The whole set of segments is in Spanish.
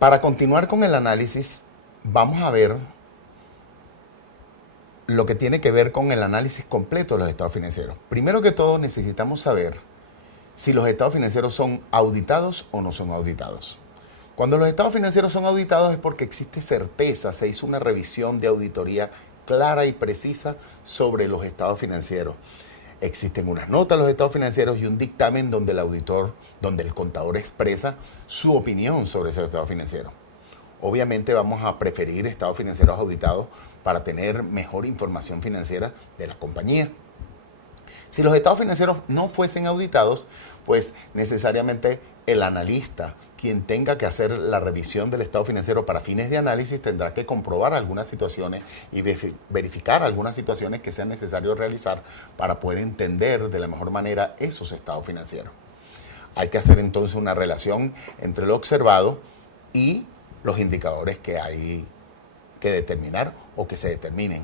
Para continuar con el análisis, vamos a ver lo que tiene que ver con el análisis completo de los estados financieros. Primero que todo, necesitamos saber si los estados financieros son auditados o no son auditados. Cuando los estados financieros son auditados es porque existe certeza, se hizo una revisión de auditoría clara y precisa sobre los estados financieros. Existen unas notas de los estados financieros y un dictamen donde el contador expresa su opinión sobre ese estado financiero. Obviamente vamos a preferir estados financieros auditados para tener mejor información financiera de la compañía. Si los estados financieros no fuesen auditados, pues necesariamente el analista, quien tenga que hacer la revisión del estado financiero para fines de análisis, tendrá que comprobar algunas situaciones y verificar algunas situaciones que sean necesario realizar para poder entender de la mejor manera esos estados financieros. Hay que hacer entonces una relación entre lo observado y los indicadores que hay que determinar o que se determinen.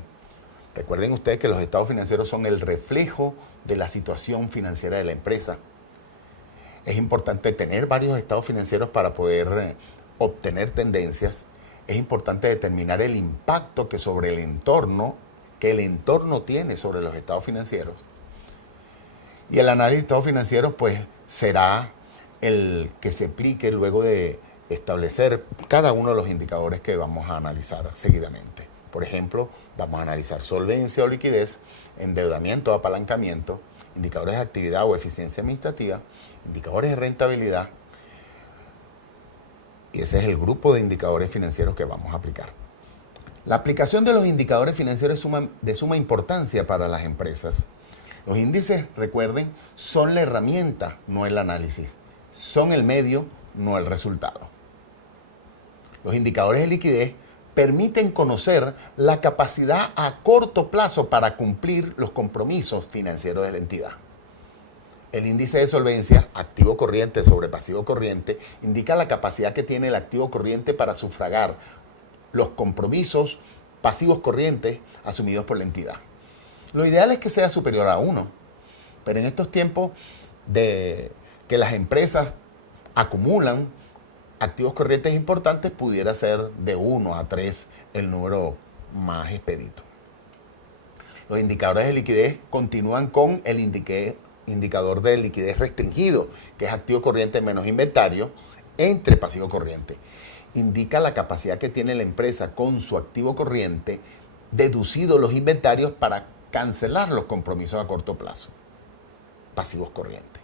Recuerden ustedes que los estados financieros son el reflejo de la situación financiera de la empresa. Es importante tener varios estados financieros para poder obtener tendencias. Es importante determinar el impacto que el entorno tiene sobre los estados financieros. Y el análisis de estados financieros pues será el que se aplique luego de establecer cada uno de los indicadores que vamos a analizar seguidamente. Por ejemplo, vamos a analizar solvencia o liquidez, endeudamiento o apalancamiento, indicadores de actividad o eficiencia administrativa, indicadores de rentabilidad, y ese es el grupo de indicadores financieros que vamos a aplicar. La aplicación de los indicadores financieros es de suma importancia para las empresas. Los índices, recuerden, son la herramienta, no el análisis. Son el medio, no el resultado. Los indicadores de liquidez permiten conocer la capacidad a corto plazo para cumplir los compromisos financieros de la entidad. El índice de solvencia, activo corriente sobre pasivo corriente, indica la capacidad que tiene el activo corriente para sufragar los compromisos pasivos corrientes asumidos por la entidad. Lo ideal es que sea superior a 1, pero en estos tiempos de que las empresas acumulan activos corrientes importantes, pudiera ser de 1 a 3 el número más expedito. Los indicadores de liquidez continúan con el indicador de liquidez restringido, que es activo corriente menos inventario, entre pasivo corriente. Indica la capacidad que tiene la empresa con su activo corriente, deducido los inventarios para cancelar los compromisos a corto plazo, pasivos corrientes,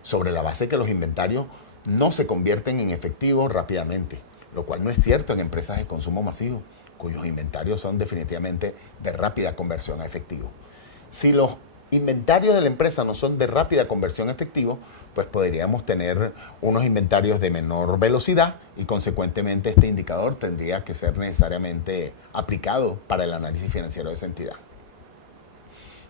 sobre la base que los inventarios no se convierten en efectivo rápidamente, lo cual no es cierto en empresas de consumo masivo, cuyos inventarios son definitivamente de rápida conversión a efectivo. Si los inventarios de la empresa no son de rápida conversión a efectivo, pues podríamos tener unos inventarios de menor velocidad y consecuentemente este indicador tendría que ser necesariamente aplicado para el análisis financiero de esa entidad.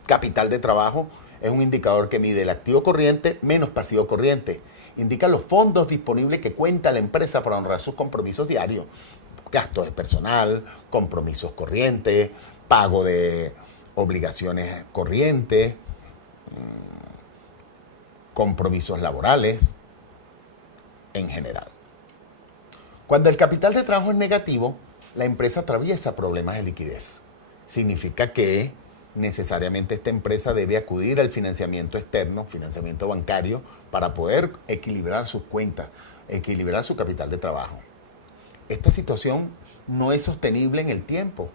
Capital de trabajo es un indicador que mide el activo corriente menos pasivo corriente. Indica los fondos disponibles que cuenta la empresa para honrar sus compromisos diarios. Gastos de personal, compromisos corrientes, pago de obligaciones corrientes, compromisos laborales, en general. Cuando el capital de trabajo es negativo, la empresa atraviesa problemas de liquidez. Significa que necesariamente esta empresa debe acudir al financiamiento externo, financiamiento bancario, para poder equilibrar sus cuentas, equilibrar su capital de trabajo. Esta situación no es sostenible en el tiempo.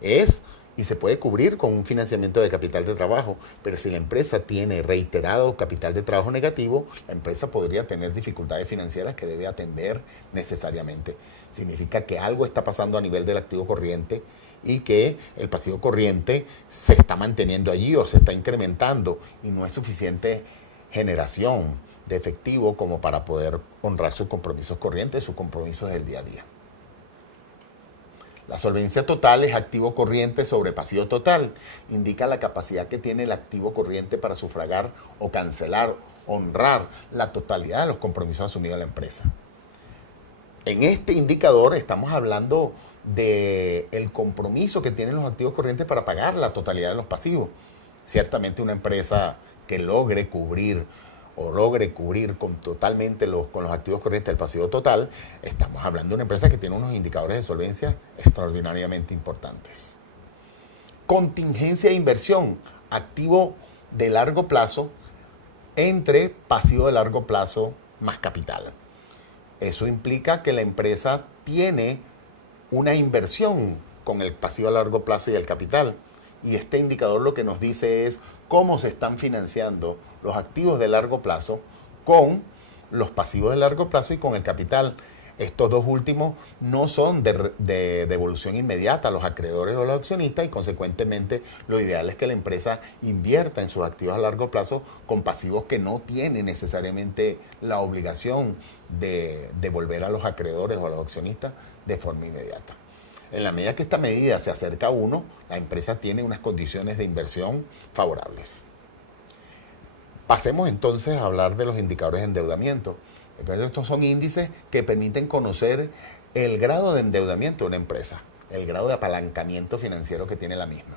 Y se puede cubrir con un financiamiento de capital de trabajo, pero si la empresa tiene reiterado capital de trabajo negativo, la empresa podría tener dificultades financieras que debe atender necesariamente. Significa que algo está pasando a nivel del activo corriente y que el pasivo corriente se está manteniendo allí o se está incrementando y no es suficiente generación de efectivo como para poder honrar sus compromisos corrientes, sus compromisos del día a día. La solvencia total es activo corriente sobre pasivo total. Indica la capacidad que tiene el activo corriente para sufragar o cancelar, honrar la totalidad de los compromisos asumidos en la empresa. En este indicador estamos hablando del compromiso que tienen los activos corrientes para pagar la totalidad de los pasivos. Ciertamente una empresa que logre cubrir o logre cubrir totalmente con los activos corrientes el pasivo total, estamos hablando de una empresa que tiene unos indicadores de solvencia extraordinariamente importantes. Contingencia de inversión, activo de largo plazo entre pasivo de largo plazo más capital. Eso implica que la empresa tiene una inversión con el pasivo a largo plazo y el capital. Y este indicador lo que nos dice es cómo se están financiando los activos de largo plazo con los pasivos de largo plazo y con el capital. Estos dos últimos no son de devolución inmediata a los acreedores o a los accionistas y consecuentemente lo ideal es que la empresa invierta en sus activos a largo plazo con pasivos que no tienen necesariamente la obligación de devolver a los acreedores o a los accionistas de forma inmediata. En la medida que esta medida se acerca a uno, la empresa tiene unas condiciones de inversión favorables. Pasemos entonces a hablar de los indicadores de endeudamiento. Estos son índices que permiten conocer el grado de endeudamiento de una empresa, el grado de apalancamiento financiero que tiene la misma.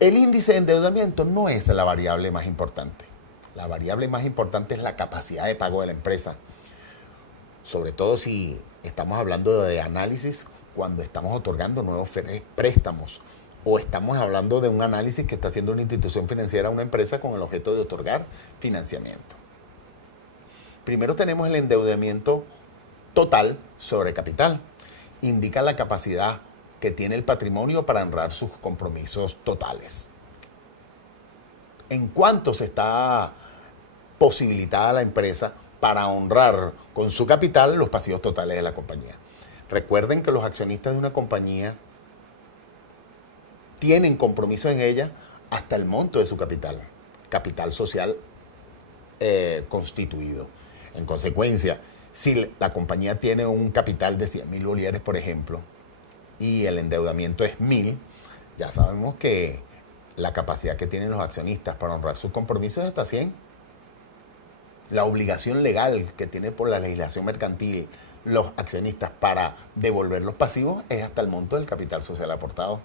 El índice de endeudamiento no es la variable más importante. La variable más importante es la capacidad de pago de la empresa. Sobre todo si estamos hablando de análisis cuando estamos otorgando nuevos préstamos o estamos hablando de un análisis que está haciendo una institución financiera a una empresa con el objeto de otorgar financiamiento. Primero tenemos el endeudamiento total sobre capital. Indica la capacidad que tiene el patrimonio para honrar sus compromisos totales. ¿En cuánto se está posibilitada la empresa para honrar con su capital los pasivos totales de la compañía? Recuerden que los accionistas de una compañía tienen compromisos en ella hasta el monto de su capital social constituido. En consecuencia, si la compañía tiene un capital de 100.000 bolívares, por ejemplo, y el endeudamiento es 1.000, ya sabemos que la capacidad que tienen los accionistas para honrar sus compromisos es hasta 100. La obligación legal que tiene por la legislación mercantil los accionistas para devolver los pasivos es hasta el monto del capital social aportado.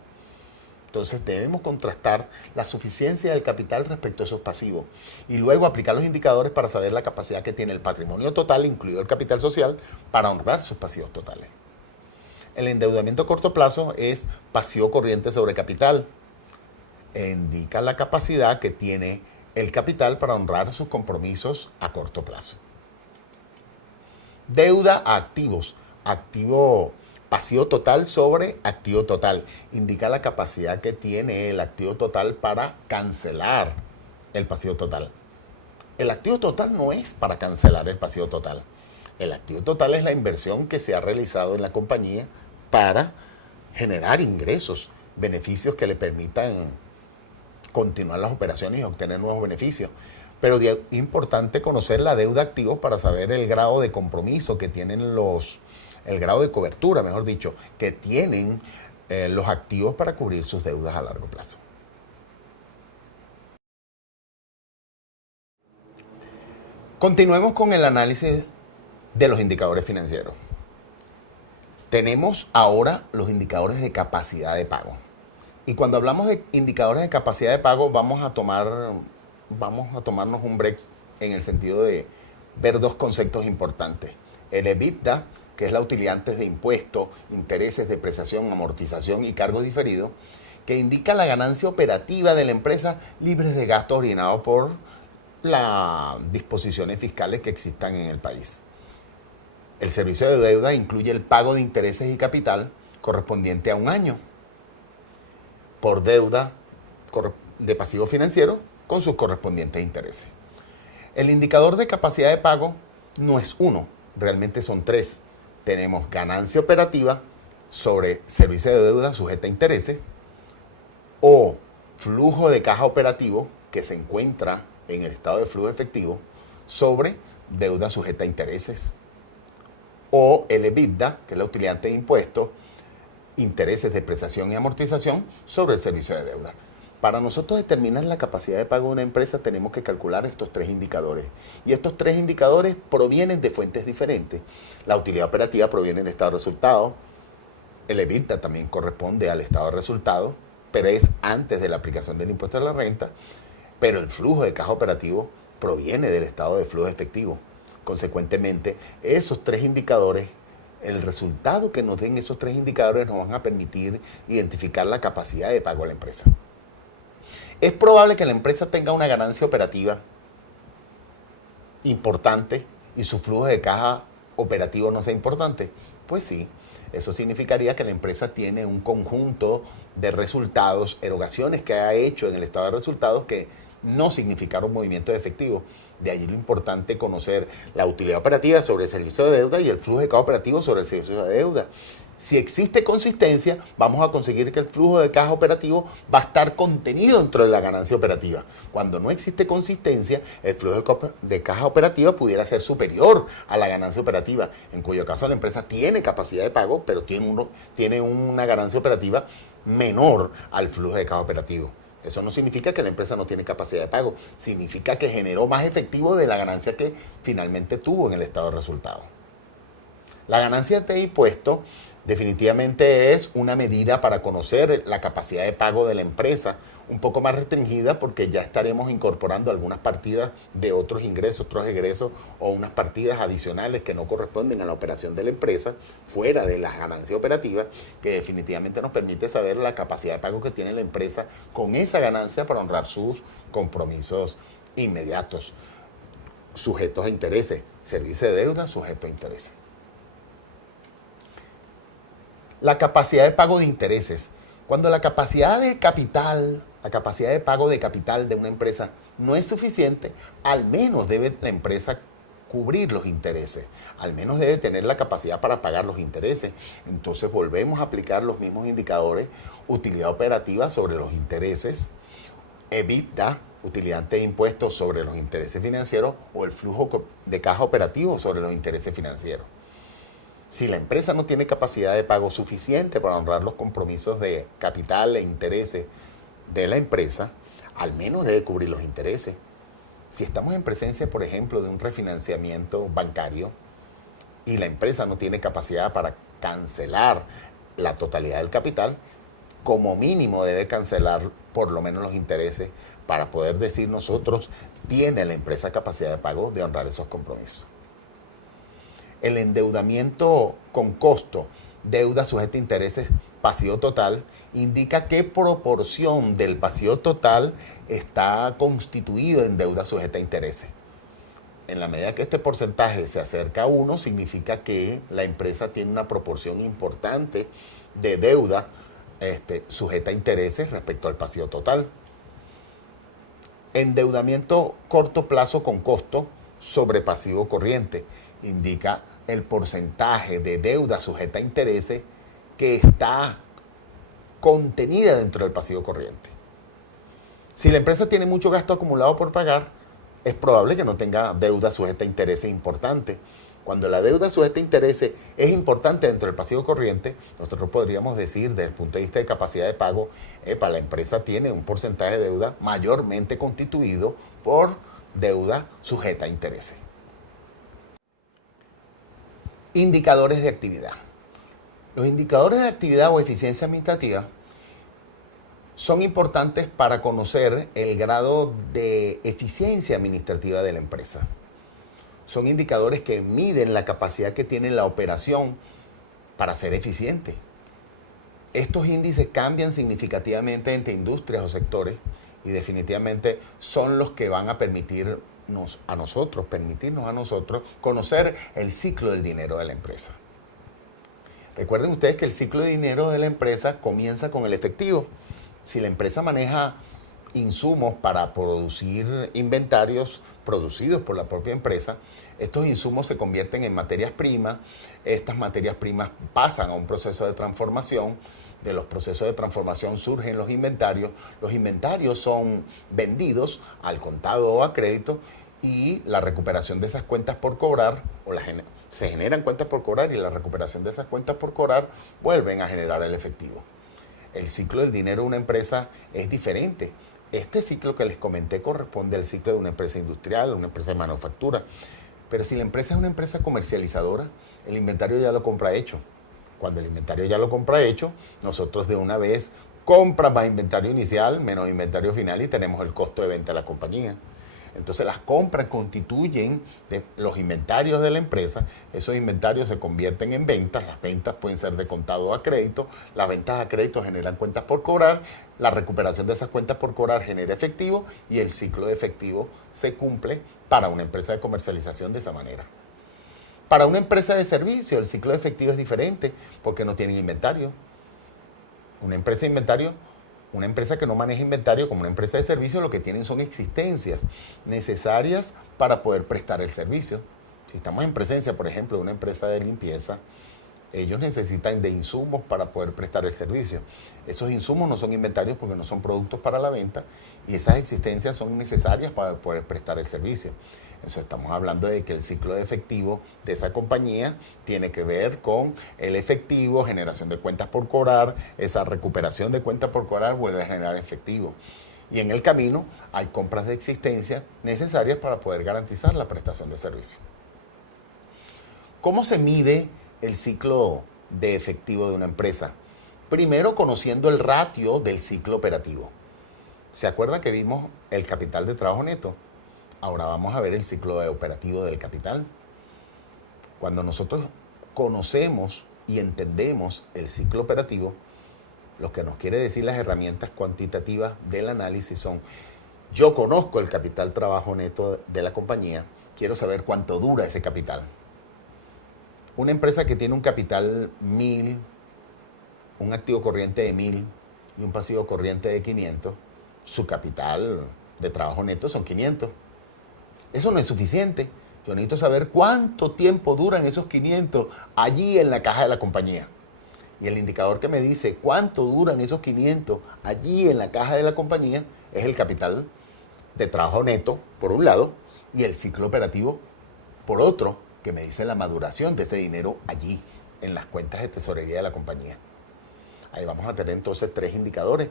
Entonces debemos contrastar la suficiencia del capital respecto a esos pasivos y luego aplicar los indicadores para saber la capacidad que tiene el patrimonio total, incluido el capital social, para honrar sus pasivos totales. El endeudamiento a corto plazo es pasivo corriente sobre capital. Indica la capacidad que tiene el capital para honrar sus compromisos a corto plazo. Deuda a activos. Pasivo total sobre activo total. Indica la capacidad que tiene el activo total para cancelar el pasivo total. El activo total no es para cancelar el pasivo total. El activo total es la inversión que se ha realizado en la compañía para generar ingresos, beneficios que le permitan continuar las operaciones y obtener nuevos beneficios. Pero es importante conocer la deuda activo para saber el grado de compromiso que tienen el grado de cobertura, mejor dicho, que tienen los activos para cubrir sus deudas a largo plazo. Continuemos con el análisis de los indicadores financieros. Tenemos ahora los indicadores de capacidad de pago. Y cuando hablamos de indicadores de capacidad de pago, vamos a tomarnos un break en el sentido de ver dos conceptos importantes. El EBITDA, que es la utilidad antes de impuestos, intereses, depreciación, amortización y cargos diferidos, que indica la ganancia operativa de la empresa libres de gastos originados por las disposiciones fiscales que existan en el país. El servicio de deuda incluye el pago de intereses y capital correspondiente a un año por deuda de pasivo financiero con sus correspondientes intereses. El indicador de capacidad de pago no es uno, realmente son tres. Tenemos ganancia operativa sobre servicio de deuda sujeta a intereses o flujo de caja operativo que se encuentra en el estado de flujo efectivo sobre deuda sujeta a intereses o el EBITDA, que es la utilidad de impuestos, intereses, depreciación y amortización sobre el servicio de deuda. Para nosotros determinar la capacidad de pago de una empresa tenemos que calcular estos tres indicadores. Y estos tres indicadores provienen de fuentes diferentes. La utilidad operativa proviene del estado de resultado. El EBITDA también corresponde al estado de resultado, pero es antes de la aplicación del impuesto a la renta. Pero el flujo de caja operativo proviene del estado de flujo efectivo. Consecuentemente, esos tres indicadores, el resultado que nos den esos tres indicadores nos van a permitir identificar la capacidad de pago de la empresa. Es probable que la empresa tenga una ganancia operativa importante y su flujo de caja operativo no sea importante. Pues sí, eso significaría que la empresa tiene un conjunto de resultados, erogaciones que ha hecho en el estado de resultados que no significaron movimiento de efectivo. De allí lo importante conocer la utilidad operativa sobre el servicio de deuda y el flujo de caja operativo sobre el servicio de deuda. Si existe consistencia, vamos a conseguir que el flujo de caja operativo va a estar contenido dentro de la ganancia operativa. Cuando no existe consistencia, el flujo de caja operativa pudiera ser superior a la ganancia operativa, en cuyo caso la empresa tiene capacidad de pago, pero tiene una ganancia operativa menor al flujo de caja operativo. Eso no significa que la empresa no tiene capacidad de pago, significa que generó más efectivo de la ganancia que finalmente tuvo en el estado de resultados. La ganancia de impuesto definitivamente es una medida para conocer la capacidad de pago de la empresa, un poco más restringida porque ya estaremos incorporando algunas partidas de otros ingresos, otros egresos o unas partidas adicionales que no corresponden a la operación de la empresa, fuera de las ganancias operativas, que definitivamente nos permite saber la capacidad de pago que tiene la empresa con esa ganancia para honrar sus compromisos inmediatos, sujetos a intereses, servicio de deuda sujeto a intereses. La capacidad de pago de intereses. Cuando la capacidad de capital, la capacidad de pago de capital de una empresa no es suficiente, al menos debe la empresa cubrir los intereses. Al menos debe tener la capacidad para pagar los intereses. Entonces volvemos a aplicar los mismos indicadores, utilidad operativa sobre los intereses, EBITDA, utilidad de impuestos sobre los intereses financieros o el flujo de caja operativo sobre los intereses financieros. Si la empresa no tiene capacidad de pago suficiente para honrar los compromisos de capital e intereses de la empresa, al menos debe cubrir los intereses. Si estamos en presencia, por ejemplo, de un refinanciamiento bancario y la empresa no tiene capacidad para cancelar la totalidad del capital, como mínimo debe cancelar por lo menos los intereses para poder decir nosotros, tiene la empresa capacidad de pago de honrar esos compromisos. El endeudamiento con costo, deuda sujeta a intereses, pasivo total, indica qué proporción del pasivo total está constituido en deuda sujeta a intereses. En la medida que este porcentaje se acerca a 1, significa que la empresa tiene una proporción importante de deuda sujeta a intereses respecto al pasivo total. Endeudamiento corto plazo con costo sobre pasivo corriente indica el porcentaje de deuda sujeta a intereses que está contenida dentro del pasivo corriente. Si la empresa tiene mucho gasto acumulado por pagar, es probable que no tenga deuda sujeta a intereses importante. Cuando la deuda sujeta a intereses es importante dentro del pasivo corriente, nosotros podríamos decir desde el punto de vista de capacidad de pago, la empresa tiene un porcentaje de deuda mayormente constituido por deuda sujeta a intereses. Indicadores de actividad. Los indicadores de actividad o eficiencia administrativa son importantes para conocer el grado de eficiencia administrativa de la empresa. Son indicadores que miden la capacidad que tiene la operación para ser eficiente. Estos índices cambian significativamente entre industrias o sectores y definitivamente son los que van a permitirnos a nosotros conocer el ciclo del dinero de la empresa. Recuerden ustedes que el ciclo de dinero de la empresa comienza con el efectivo. Si la empresa maneja insumos para producir inventarios producidos por la propia empresa, estos insumos se convierten en materias primas. Estas materias primas pasan a un proceso de transformación. De los procesos de transformación surgen los inventarios. Los inventarios son vendidos al contado o a crédito y la recuperación de esas cuentas por cobrar, se generan cuentas por cobrar y la recuperación de esas cuentas por cobrar vuelven a generar el efectivo. El ciclo del dinero de una empresa es diferente. Este ciclo que les comenté corresponde al ciclo de una empresa industrial, una empresa de manufactura. Pero si la empresa es una empresa comercializadora, el inventario ya lo compra hecho. Cuando el inventario ya lo compra hecho, nosotros de una vez compra más inventario inicial menos inventario final y tenemos el costo de venta de la compañía. Entonces las compras constituyen los inventarios de la empresa, esos inventarios se convierten en ventas, las ventas pueden ser de contado a crédito, las ventas a crédito generan cuentas por cobrar, la recuperación de esas cuentas por cobrar genera efectivo y el ciclo de efectivo se cumple para una empresa de comercialización de esa manera. Para una empresa de servicio el ciclo de efectivo es diferente porque no tienen inventario. Una empresa de inventario, una empresa que no maneja inventario como una empresa de servicio, lo que tienen son existencias necesarias para poder prestar el servicio. Si estamos en presencia, por ejemplo, de una empresa de limpieza, ellos necesitan de insumos para poder prestar el servicio. Esos insumos no son inventarios porque no son productos para la venta y esas existencias son necesarias para poder prestar el servicio. Eso estamos hablando de que el ciclo de efectivo de esa compañía tiene que ver con el efectivo, generación de cuentas por cobrar, esa recuperación de cuentas por cobrar vuelve a generar efectivo. Y en el camino hay compras de existencia necesarias para poder garantizar la prestación de servicio. ¿Cómo se mide el ciclo de efectivo de una empresa? Primero, conociendo el ratio del ciclo operativo. ¿Se acuerdan que vimos el capital de trabajo neto? Ahora vamos a ver el ciclo operativo del capital. Cuando nosotros conocemos y entendemos el ciclo operativo, lo que nos quiere decir las herramientas cuantitativas del análisis son: yo conozco el capital trabajo neto de la compañía, quiero saber cuánto dura ese capital. Una empresa que tiene un capital 1000, un activo corriente de 1000 y un pasivo corriente de 500, su capital de trabajo neto son 500. Eso no es suficiente. Yo necesito saber cuánto tiempo duran esos 500 allí en la caja de la compañía. Y el indicador que me dice cuánto duran esos 500 allí en la caja de la compañía es el capital de trabajo neto, por un lado, y el ciclo operativo, por otro, que me dice la maduración de ese dinero allí, en las cuentas de tesorería de la compañía. Ahí vamos a tener entonces 3 indicadores: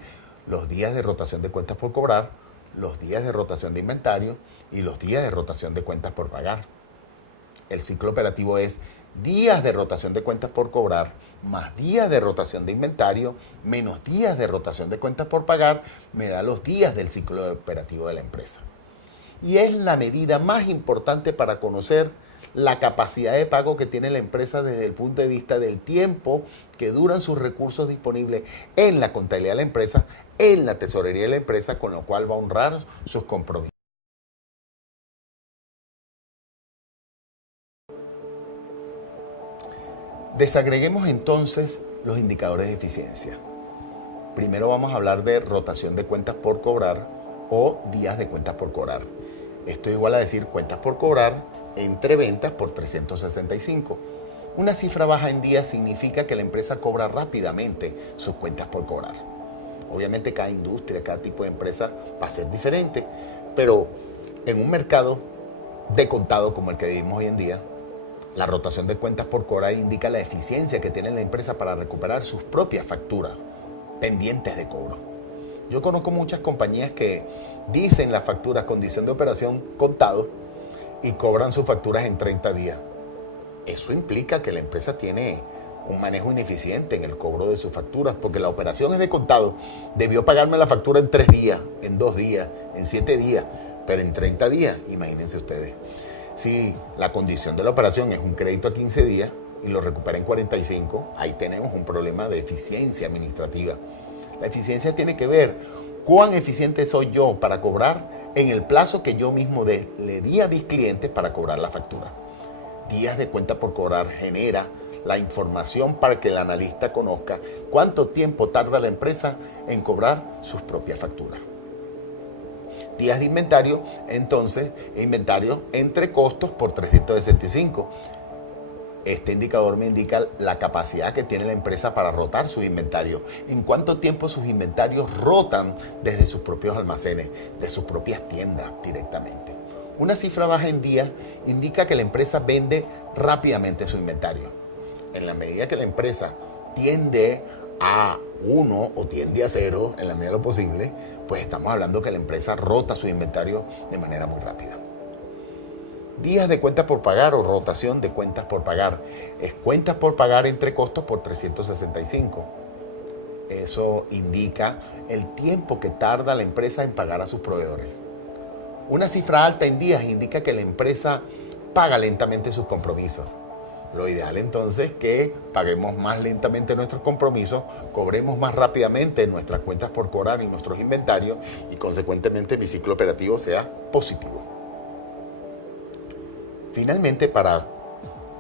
los días de rotación de cuentas por cobrar, los días de rotación de inventario y los días de rotación de cuentas por pagar. El ciclo operativo es días de rotación de cuentas por cobrar más días de rotación de inventario menos días de rotación de cuentas por pagar, me da los días del ciclo operativo de la empresa. Y es la medida más importante para conocer la capacidad de pago que tiene la empresa desde el punto de vista del tiempo que duran sus recursos disponibles en la contabilidad de la empresa, en la tesorería de la empresa, con lo cual va a honrar sus compromisos. Desagreguemos entonces los indicadores de eficiencia. Primero vamos a hablar de rotación de cuentas por cobrar o días de cuentas por cobrar. Esto es igual a decir cuentas por cobrar entre ventas por 365. Una cifra baja en días significa que la empresa cobra rápidamente sus cuentas por cobrar. Obviamente cada industria, cada tipo de empresa va a ser diferente, pero en un mercado de contado como el que vivimos hoy en día, la rotación de cuentas por cobrar indica la eficiencia que tiene la empresa para recuperar sus propias facturas pendientes de cobro. Yo conozco muchas compañías que dicen las facturas condición de operación contado y cobran sus facturas en 30 días. Eso implica que la empresa tiene un manejo ineficiente en el cobro de sus facturas, porque la operación es de contado. Debió pagarme la factura en 3 días, en 2 días, en 7 días, pero en 30 días, imagínense ustedes. Si la condición de la operación es un crédito a 15 días y lo recupera en 45, ahí tenemos un problema de eficiencia administrativa. La eficiencia tiene que ver cuán eficiente soy yo para cobrar en el plazo que yo mismo le di a mis clientes para cobrar la factura. Días de cuenta por cobrar genera la información para que el analista conozca cuánto tiempo tarda la empresa en cobrar sus propias facturas. Días de inventario, entonces, inventario entre costos por 365. Este indicador me indica la capacidad que tiene la empresa para rotar su inventario. En cuánto tiempo sus inventarios rotan desde sus propios almacenes, de sus propias tiendas directamente. Una cifra baja en días indica que la empresa vende rápidamente su inventario. En la medida que la empresa tiende a 1 o tiende a 0, en la medida de lo posible, pues estamos hablando que la empresa rota su inventario de manera muy rápida. Días de cuentas por pagar o rotación de cuentas por pagar. Es cuentas por pagar entre costos por 365. Eso indica el tiempo que tarda la empresa en pagar a sus proveedores. Una cifra alta en días indica que la empresa paga lentamente sus compromisos. Lo ideal entonces es que paguemos más lentamente nuestros compromisos, cobremos más rápidamente nuestras cuentas por cobrar y nuestros inventarios y consecuentemente mi ciclo operativo sea positivo. Finalmente, para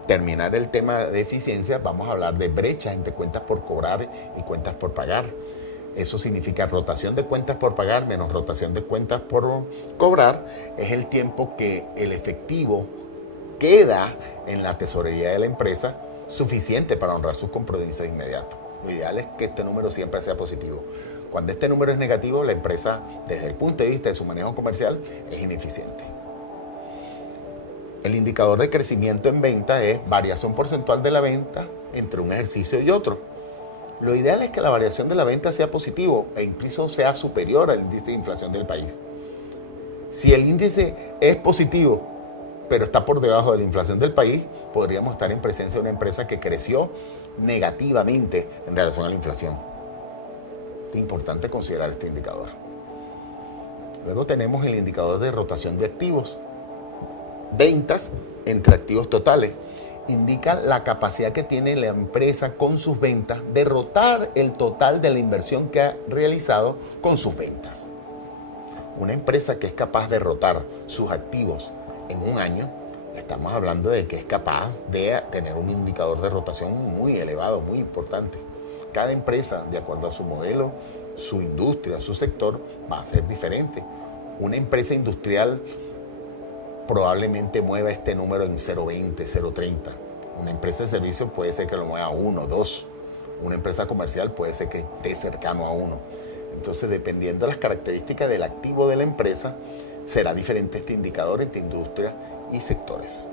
terminar el tema de eficiencia, vamos a hablar de brecha entre cuentas por cobrar y cuentas por pagar. Eso significa rotación de cuentas por pagar menos rotación de cuentas por cobrar. Es el tiempo que el efectivo queda en la tesorería de la empresa suficiente para honrar sus compromisos inmediatos. Lo ideal es que este número siempre sea positivo. Cuando este número es negativo, la empresa, desde el punto de vista de su manejo comercial, es ineficiente. El indicador de crecimiento en venta es variación porcentual de la venta entre un ejercicio y otro. Lo ideal es que la variación de la venta sea positivo e incluso sea superior al índice de inflación del país. Si el índice es positivo, pero está por debajo de la inflación del país, podríamos estar en presencia de una empresa que creció negativamente en relación a la inflación. Es importante considerar este indicador. Luego tenemos el indicador de rotación de activos. Ventas entre activos totales. Indica la capacidad que tiene la empresa con sus ventas de rotar el total de la inversión que ha realizado con sus ventas. Una empresa que es capaz de rotar sus activos en un año, estamos hablando de que es capaz de tener un indicador de rotación muy elevado, muy importante. Cada empresa, de acuerdo a su modelo, su industria, su sector, va a ser diferente. Una empresa industrial probablemente mueva este número en 0.20, 0.30. Una empresa de servicios puede ser que lo mueva a 1, 2. Una empresa comercial puede ser que esté cercano a 1. Entonces, dependiendo de las características del activo de la empresa, será diferente este indicador entre industria y sectores.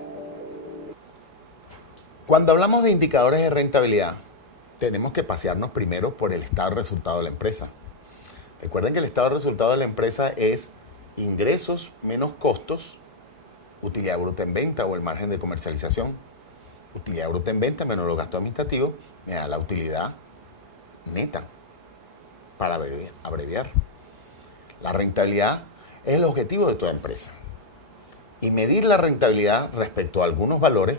Cuando hablamos de indicadores de rentabilidad, tenemos que pasearnos primero por el estado de resultado de la empresa. Recuerden que el estado de resultado de la empresa es ingresos menos costos, utilidad bruta en venta o el margen de comercialización. Utilidad bruta en venta menos los gastos administrativos me da la utilidad neta, para abreviar. La rentabilidad es el objetivo de toda empresa. Y medir la rentabilidad respecto a algunos valores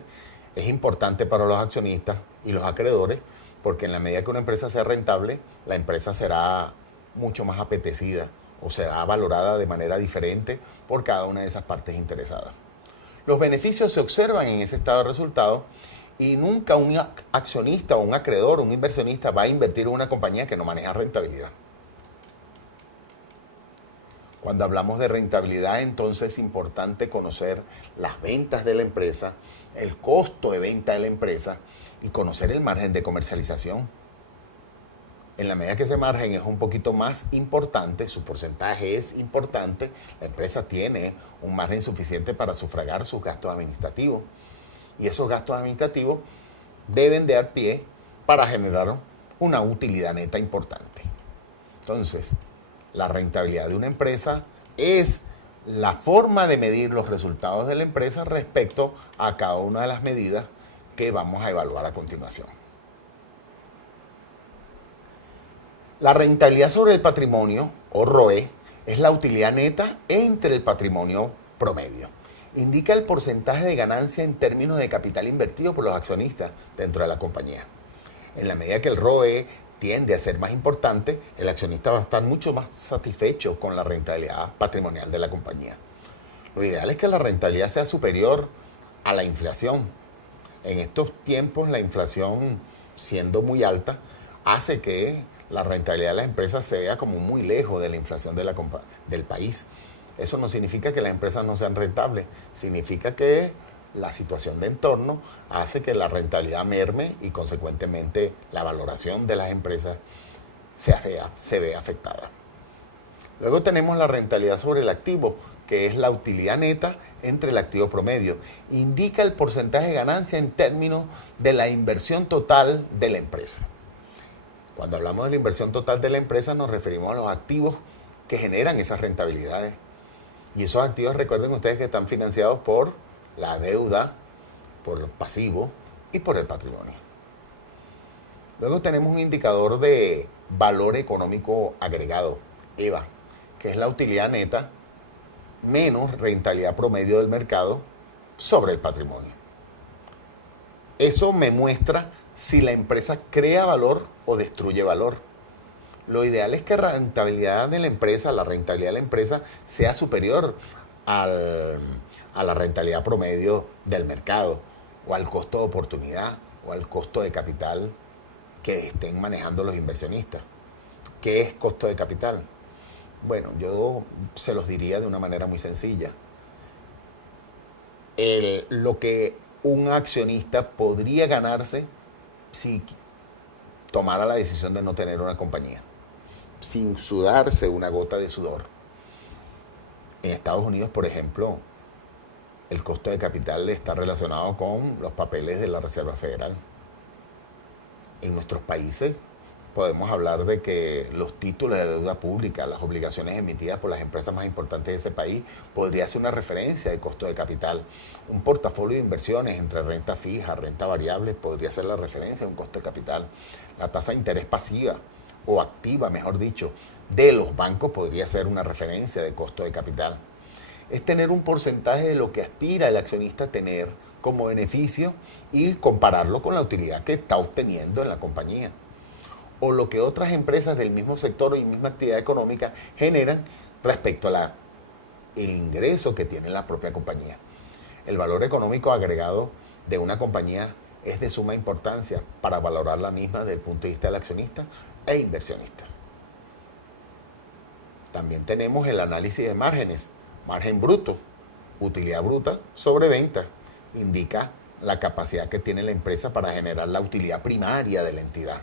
es importante para los accionistas y los acreedores, porque en la medida que una empresa sea rentable, la empresa será mucho más apetecida o será valorada de manera diferente por cada una de esas partes interesadas. Los beneficios se observan en ese estado de resultados y nunca un accionista o un acreedor, un inversionista va a invertir en una compañía que no maneja rentabilidad. Cuando hablamos de rentabilidad, entonces es importante conocer las ventas de la empresa, el costo de venta de la empresa y conocer el margen de comercialización. En la medida que ese margen es un poquito más importante, su porcentaje es importante, la empresa tiene un margen suficiente para sufragar sus gastos administrativos. Y esos gastos administrativos deben de dar pie para generar una utilidad neta importante. Entonces, la rentabilidad de una empresa es la forma de medir los resultados de la empresa respecto a cada una de las medidas que vamos a evaluar a continuación. La rentabilidad sobre el patrimonio, o ROE, es la utilidad neta entre el patrimonio promedio. Indica el porcentaje de ganancia en términos de capital invertido por los accionistas dentro de la compañía. En la medida que el ROE tiende a ser más importante, el accionista va a estar mucho más satisfecho con la rentabilidad patrimonial de la compañía. Lo ideal es que la rentabilidad sea superior a la inflación. En estos tiempos, la inflación, siendo muy alta, hace que la rentabilidad de las empresas se vea como muy lejos de la inflación del país. Eso no significa que las empresas no sean rentables, significa que la situación de entorno hace que la rentabilidad merme y consecuentemente la valoración de las empresas se ve afectada. Luego tenemos la rentabilidad sobre el activo, que es la utilidad neta entre el activo promedio. Indica el porcentaje de ganancia en términos de la inversión total de la empresa. Cuando hablamos de la inversión total de la empresa nos referimos a los activos que generan esas rentabilidades. Y esos activos, recuerden ustedes que están financiados por la deuda, por los pasivos y por el patrimonio. Luego tenemos un indicador de valor económico agregado, EVA, que es la utilidad neta menos rentabilidad promedio del mercado sobre el patrimonio. Eso me muestra si la empresa crea valor o destruye valor. Lo ideal es que la rentabilidad de la empresa sea superior a la rentabilidad promedio del mercado, o al costo de oportunidad, o al costo de capital que estén manejando los inversionistas. ¿Qué es costo de capital? Bueno, yo se los diría de una manera muy sencilla. Lo que un accionista podría ganarse si tomara la decisión de no tener una compañía, sin sudarse una gota de sudor. En Estados Unidos, por ejemplo, el costo de capital está relacionado con los papeles de la Reserva Federal. En nuestros países podemos hablar de que los títulos de deuda pública, las obligaciones emitidas por las empresas más importantes de ese país, podría ser una referencia de costo de capital. Un portafolio de inversiones entre renta fija, renta variable, podría ser la referencia de un costo de capital. La tasa de interés pasiva o activa, mejor dicho, de los bancos podría ser una referencia de costo de capital. Es tener un porcentaje de lo que aspira el accionista a tener como beneficio y compararlo con la utilidad que está obteniendo en la compañía, o lo que otras empresas del mismo sector y misma actividad económica generan respecto a el ingreso que tiene la propia compañía. El valor económico agregado de una compañía es de suma importancia para valorar la misma desde el punto de vista del accionista e inversionistas. También tenemos el análisis de márgenes. Margen bruto, utilidad bruta sobre venta, indica la capacidad que tiene la empresa para generar la utilidad primaria de la entidad.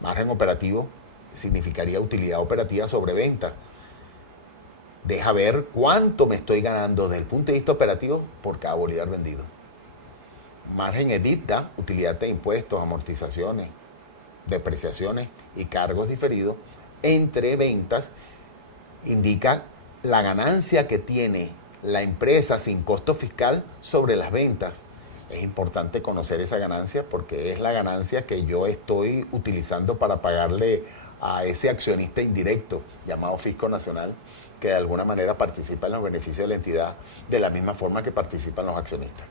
Margen operativo significaría utilidad operativa sobre venta. Deja ver cuánto me estoy ganando desde el punto de vista operativo por cada bolívar vendido. Margen EBITDA, utilidad de impuestos, amortizaciones, depreciaciones y cargos diferidos entre ventas, indica la ganancia que tiene la empresa sin costo fiscal sobre las ventas. Es importante conocer esa ganancia porque es la ganancia que yo estoy utilizando para pagarle a ese accionista indirecto llamado Fisco Nacional, que de alguna manera participa en los beneficios de la entidad de la misma forma que participan los accionistas.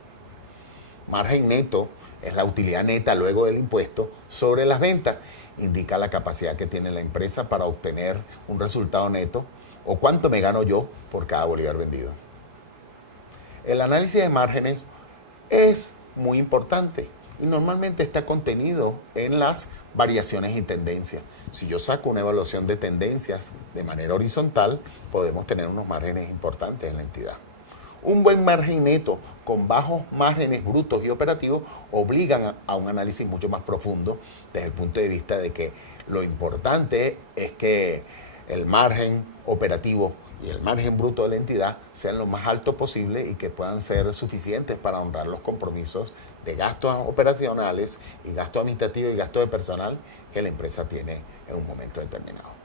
Margen neto es la utilidad neta luego del impuesto sobre las ventas. Indica la capacidad que tiene la empresa para obtener un resultado neto o cuánto me gano yo por cada bolívar vendido. El análisis de márgenes es muy importante y normalmente está contenido en las variaciones y tendencias. Si yo saco una evaluación de tendencias de manera horizontal, podemos tener unos márgenes importantes en la entidad. Un buen margen neto con bajos márgenes brutos y operativos obligan a un análisis mucho más profundo desde el punto de vista de que lo importante es que el margen operativo y el margen bruto de la entidad sean lo más altos posible y que puedan ser suficientes para honrar los compromisos de gastos operacionales y gastos administrativos y gastos de personal que la empresa tiene en un momento determinado.